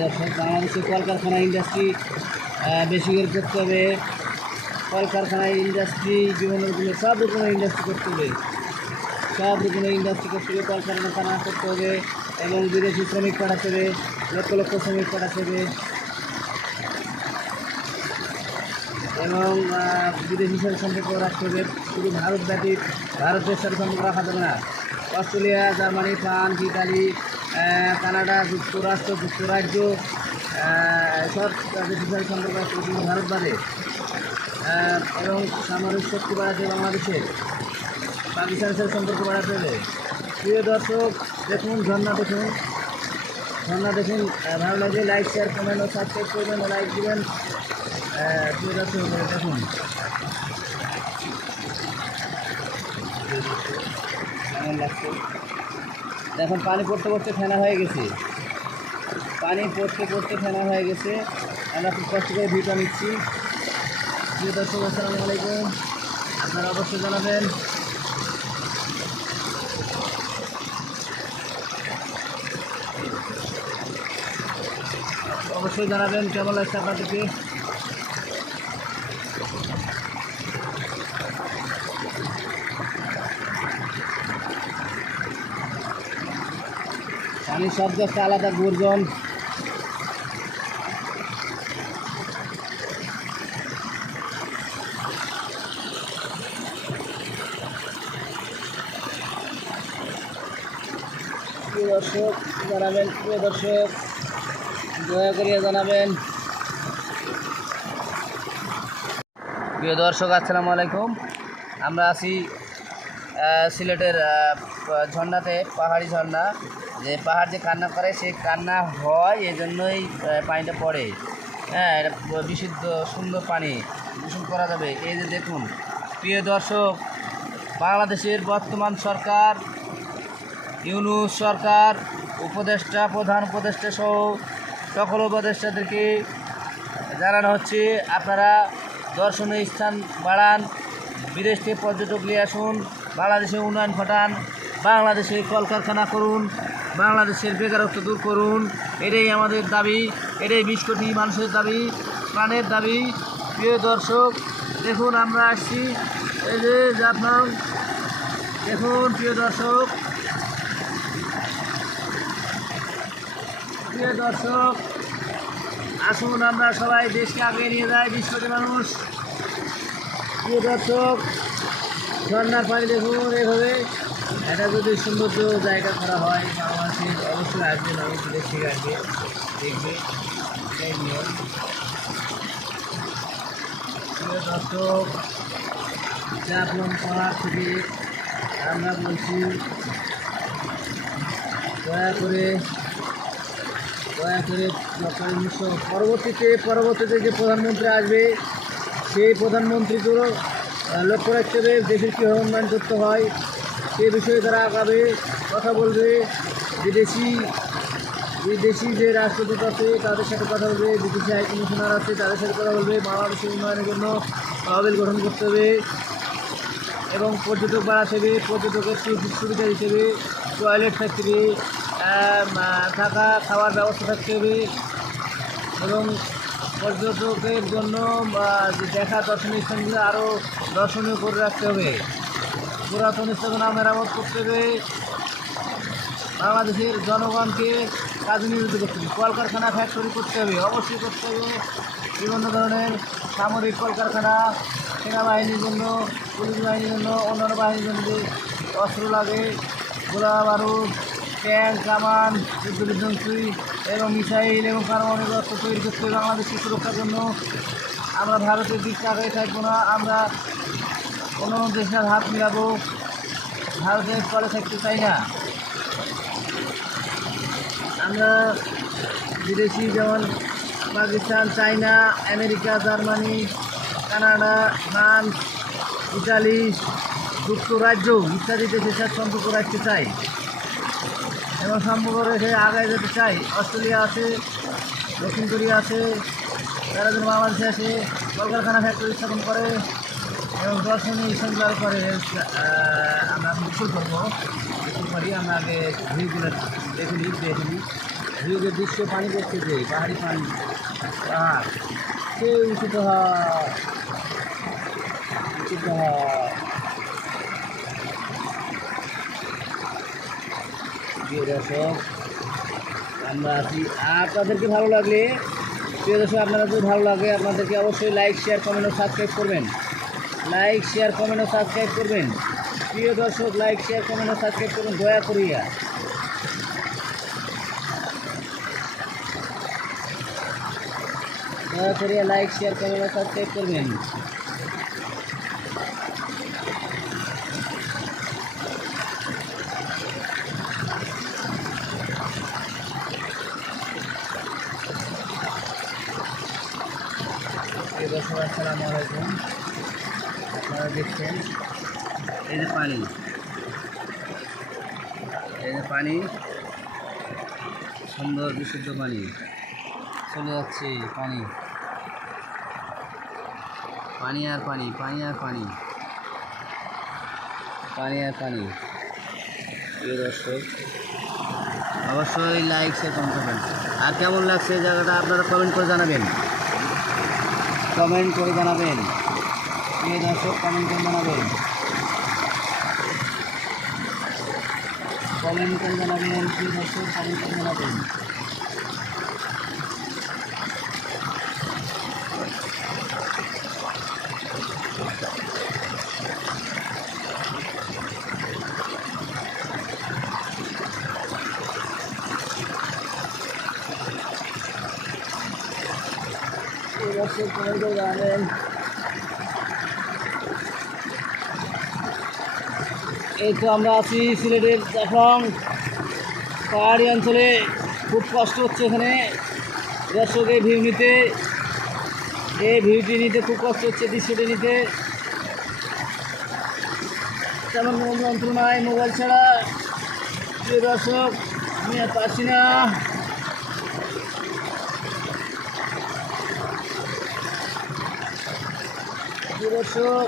দর্শক বাংলাদেশে কলকারখানা ইন্ডাস্ট্রি বেশি করে করতে হবে। কলকারখানা ইন্ডাস্ট্রি বিভিন্ন রকমের সব রকমের ইন্ডাস্ট্রি করতে হবে। সব রকমের ইন্ডাস্ট্রি করতে হবে। কলকারখানা করতে হবে। এবং বিদেশি শ্রমিক পাঠাতে হবে। লক্ষ লক্ষ শ্রমিক পাঠাতে হবে। এবং বিদেশি সাথে সম্পর্ক রাখতে হবে। শুধু ভারতব্যাপী ভারতের সাথে সম্পর্ক রাখা যাবে না। Australia, Germany, France, Italy Canada যুক্তরাষ্ট্র যুক্তরাজ্য আহ, সব দেশের সাথে সম্পর্ক ভারত বাদে এবং সামরিক শক্তি বাড়াতে বাংলাদেশের পাকিস্তানের সম্পর্ক বাড়াতে হবে প্রিয় দর্শক দেখুন ঝর্ণা দেখুন। ঝর্ণা দেখুন ভালো লাগে লাইক শেয়ার কমেন্ট ও সাবস্ক্রাইব করবেন ও লাইক দিবেন প্রিয় দর্শক দেখুন। লাগছে? এখন পানি পড়তে পড়তে ফেনা হয়ে গেছে। পানি পড়তে পড়তে ফেনা হয়ে গেছে। আমরা খুব কষ্ট করে ভিটা নিচ্ছি। প্রিয় দর্শক, আসসালামু আলাইকুম। আপনারা অবশ্যই জানাবেন। অবশ্যই জানাবেন, কেমন লাগছে আপনাদেরকে? পানির শব্দ একটা আলাদা গর্জন। প্রিয় দর্শক, জানাবেন, প্রিয় দর্শক, দয়া করিয়া জানাবেন। প্রিয় দর্শক, আসসালামু আলাইকুম। আমরা আছি সিলেটের ঝর্ণাতে, পাহাড়ি ঝর্ণা। যে পাহাড় যে কান্না করে, সেই কান্না হয় এই জন্যই পানিটা পড়ে। হ্যাঁ এটা বিশুদ্ধ, সুন্দর পানি, দূষণ করা যাবে। এই যে দেখুন, প্রিয় দর্শক, বাংলাদেশের বর্তমান সরকার, ইউনুস সরকার, উপদেষ্টা, প্রধান উপদেষ্টা সহ সকল উপদেষ্টাদেরকে জানানো হচ্ছে, আপনারা দর্শনীয় স্থান বাড়ান, বিদেশ থেকে পর্যটক নিয়ে আসুন। বাংলাদেশে উন্নয়ন ঘটান বাংলাদেশে কলকারখানা করুন, বাংলাদেশের বেকারত্ব দূর করুন, এটাই আমাদের দাবি, এটাই বিশ কোটি মানুষের দাবি, প্রাণের দাবি। প্রিয় দর্শক, দেখুন আমরা আসছি, এই যে জাফলং। দেখুন, প্রিয় দর্শক। প্রিয় দর্শক, আসুন আমরা সবাই দেশকে আগে নিয়ে যাই, বিশ কোটি মানুষ। প্রিয় দর্শক ঝর্ণার পানি দেখুন এইভাবে এটা যদি সৌন্দর্য জায়গা করা হয়, বাংলাদেশের অবশ্যই আসবে মানুষ দেশ থেকে আসবে দেখবে দর্শক, জাফলং পাহাড় থেকে আমরা বলছি, দয়া করে দয়া করে পরবর্তীতে পরবর্তীতে যে প্রধানমন্ত্রী আসবে, সেই প্রধানমন্ত্রীগুলো লক্ষ্য রাখতে হবে, দেশের কীভাবে উন্নয়ন করতে হয় সে বিষয়ে তারা আগাবে, কথা বলবে, বিদেশি বিদেশি যে রাষ্ট্রদূত আছে, তাদের সাথে কথা বলবে, বিদেশি হাই কমিশনার আছে, তাদের সাথে কথা বলবে বাংলাদেশের উন্নয়নের জন্য তহবিল গঠন করতে হবে, এবং পর্যটক বাড়াতে হবে পর্যটকের সুযোগ সুবিধা হিসেবে, টয়লেট থাকতে হবে থাকা খাওয়ার ব্যবস্থা থাকতে হবে, এবং পর্যটকের জন্য দেখা দর্শনীয় স্থানগুলো আরও দর্শনীয় করে রাখতে হবে। পুরাতন স্থাপনা মেরামত করতে হবে। বাংলাদেশের জনগণকে কাজে নিয়োজিত করতে হবে। কলকারখানা ফ্যাক্টরি করতে হবে, অবশ্যই করতে হবে। বিভিন্ন ধরনের সামরিক কলকারখানা, সেনাবাহিনীর জন্য, পুলিশ বাহিনীর জন্য, অন্যান্য বাহিনীর জন্য অস্ত্র লাগে, গোলা, বারুদ ট্যাঙ্ক কামান যুদ্ধ বিধ্বংসী এবং মিসাইল এবং পারমাণবিক অস্ত্র তৈরি করতে হবে বাংলাদেশকে সুরক্ষার জন্য। আমরা ভারতের দিক আগে থাকব না, আমরা কোনো দেশের হাত মিলাবো, ভারতের পরে থাকতে চাই না। আমরা বিদেশি যেমন Pakistan, China, America, Germany, Canada, France Italy যুক্তরাজ্য ইত্যাদি দেশের সাথে সম্পর্ক রাখতে চাই। এবং সম্ভব রেখে আগায় যেতে চাই। অস্ট্রেলিয়া আছে, দক্ষিণ কোরিয়া আছে, তারা যেন বাংলাদেশে আসে, কলকারখানা ফ্যাক্টরি স্থাপন করে এবং দর্শনীয় স্থানগুলো করে আমরা মিছিল করব। মিছিল করি, আমরা আগে ভিউগুলো দেখে নিই দেখে নিই। দৃশ্য পানি পড়তেছে পাহাড়ি পানি, পাহাড়। সেই উঁচু পাহাড় উচিত পাহাড় প্রিয় দর্শক, আমরা আছি। আপনাদেরকে ভালো লাগলে, প্রিয় দর্শক, আপনারা যদি ভালো লাগে, আপনাদেরকে অবশ্যই লাইক শেয়ার কমেন্ট ও সাবস্ক্রাইব করবেন। লাইক শেয়ার কমেন্ট ও সাবস্ক্রাইব করবেন। প্রিয় দর্শক লাইক শেয়ার কমেন্ট ও সাবস্ক্রাইব করবেন দয়া করিয়া। দয়া করিয়া লাইক শেয়ার কমেন্ট ও সাবস্ক্রাইব করবেন প্রিয় দর্শক আসসালামু আলাইকুম আপনারা দেখছেন। এই যে পানি। এই যে পানি। সুন্দর বিশুদ্ধ পানি। চলে যাচ্ছে পানি। পানি আর পানি পানি আর পানি। পানি আর পানি। প্রিয় দর্শক, অবশ্যই লাইক শেয়ার কমেন্ট করবেন। আর কেমন লাগছে জায়গাটা আপনারা কমেন্ট করে জানাবেন। কমেন্ট করে জানাবেন। প্রিয় দর্শক কমেন্ট করে জানাবেন। কমেন্ট করে জানাবেন প্রিয় দর্শক কমেন্ট জানাবেন। প্রিয় দর্শক কমেন্ট করে জানাবেন এই তো আমরা আছি সিলেটের এখন পাহাড়ি অঞ্চলে। খুব কষ্ট হচ্ছে এখানে। দর্শক, এই ভিউ নিতে। এই ভিউটি নিতে খুব কষ্ট হচ্ছে, দৃশ্যটি নিতে। তেমন কোনো যন্ত্র নাই, মোবাইল ছাড়া। প্রিয় দর্শক, আমি আর পারছি না। দর্শক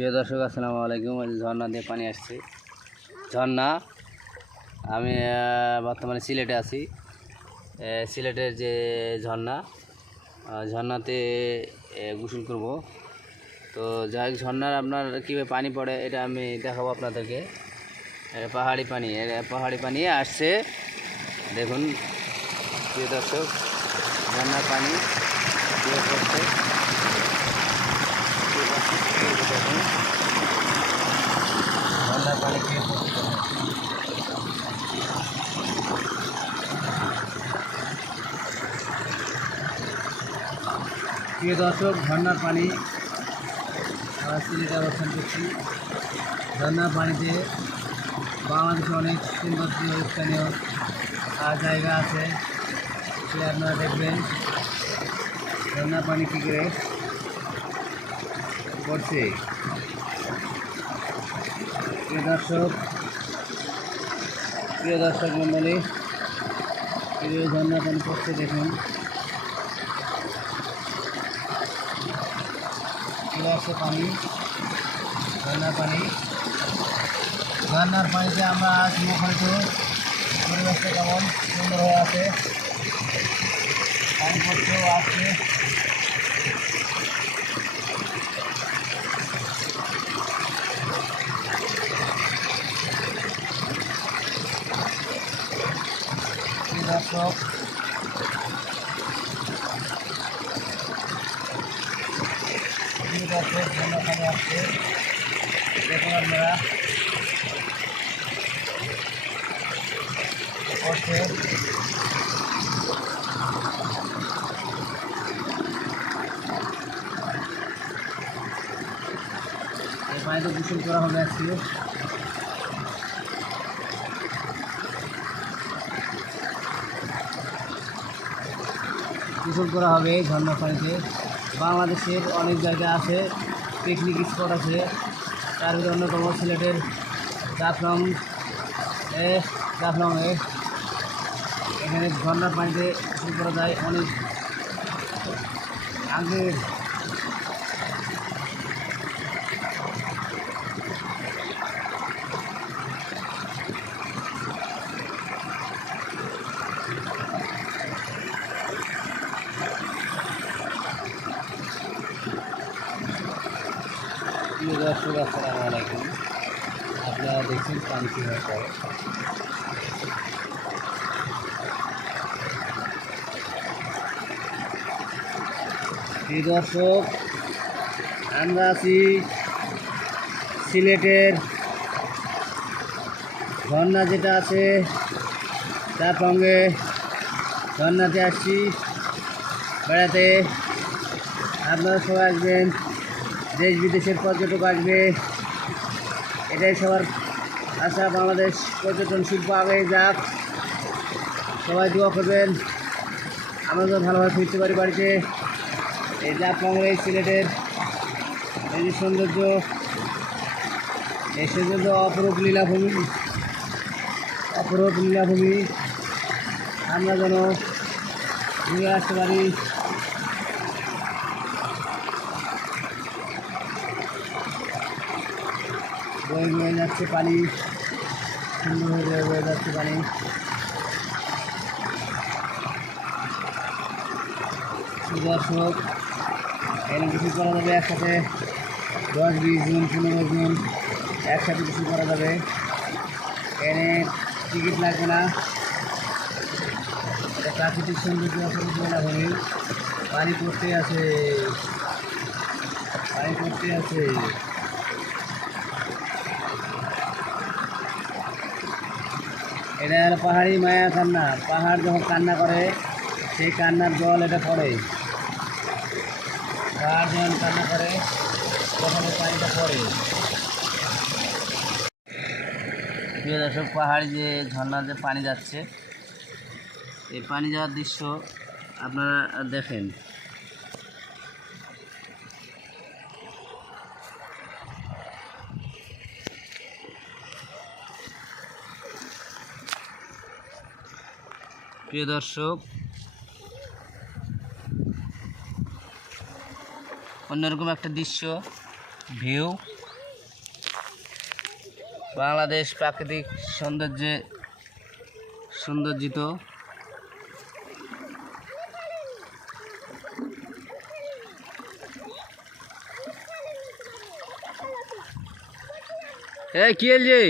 প্রিয় দর্শক, আসসালামু আলাইকুম। ঝর্ণা দিয়ে পানি আসছে। ঝর্ণা, আমি বর্তমানে সিলেটে আছি। সিলেটের যে ঝর্ণা ঝর্ণাতে গোসল করব। তো যাই ঝর্ণার আপনার কীভাবে পানি পড়ে, এটা আমি দেখাবো আপনাদেরকে। এটা পাহাড়ি পানি পাহাড়ি পানি আসছে। দেখুন, প্রিয় দর্শক, ঝর্ণার পানি পড়ছে। ঝর্ণার পানি খেয়ে প্রিয় দর্শক, ঝর্ণার পানি সিলেটে অবস্থান করছি। ঝর্ণার পানিতে বাংলাদেশে অনেক সুন্দর স্থানীয় জায়গা আছে। সে আপনারা দেখবেন। ঝর্ণার পানি কী করে পড়ছে প্রিয় দর্শক প্রিয় দর্শক মণ্ডলী প্রিয় পানি পড়ছে দেখুন। আসছে পানি ঝর্ণার পানি। ঝর্ণার পানিতে আমরা আজ মুখরিত পরিবেশটা কেমন সুন্দর হয়ে আছে। পানি পড়ছেও আসছে দর্শক দর্শক পানি আসছে দেখুন আপনারা এই পানিতে গোসল করা হবে আজকে। গোসল করা হবে এই ঝর্ণার পানিতে। বাংলাদেশের অনেক জায়গা আছে পিকনিক স্পট আছে। তার ভিতরে অন্যতম সিলেটের জাফলং, এ জাফলং, এ। এখানে ঝর্ণার পানিতে গোসল করা যায়, অনেক আগের দর্শক আসসালামু আলাইকুম আপনারা দেখছেন পানি কীভাবে পড়ে দর্শক, আমরা আছি সিলেটের ঝর্ণা যেটা আছে, তার সঙ্গে ঝর্ণাতে আসছি। বেড়াতে আপনারা সবাই আসবেন, দেশ বিদেশের পর্যটক আসবে। এটাই সবার আশা, বাংলাদেশ পর্যটন শিল্প আগে যাক। সবাই দোয়া করবেন। আমরা যেন ভালোভাবে ফিরতে পারি বাড়িতে। এই যে আপনাদের এই সিলেটের এই যে সৌন্দর্য, এই সৌন্দর্য অপরূপ লীলাভূমি অপরূপ লীলাভূমি। আমরা যেন ঘুরে আসতে পারি। বয়ে বয়ে যাচ্ছে পানি, সুন্দর হয়ে বয়ে যাচ্ছে পানি। দর্শক কিছু করা যাবে একসাথে, দশ বিশ জন, পনেরো জন একসাথে কিছু করা যাবে। এখানে টিকিট লাগবে না। এটা প্রাকৃতিক সৌন্দর্য অপরূপ মেলাভূমি পানি পড়তে আছে। পানি পড়তে আছে। এটা পাহাড়ি মায়া কান্না। পাহাড় যখন কান্না করে, সেই কান্নার জল এটা পড়ে। পাহাড় যখন কান্না করে তখন পানিটা পড়ে। প্রিয় দর্শক, পাহাড়ি যে ঝর্ণার যে পানি যাচ্ছে, এই পানি যাওয়ার দৃশ্য আপনারা দেখেন। প্রিয় দর্শক অন্যরকম একটা দৃশ্য ভিউ। বাংলাদেশ প্রাকৃতিক সৌন্দর্যে সৌন্দর্যিত এই কি হয়েছে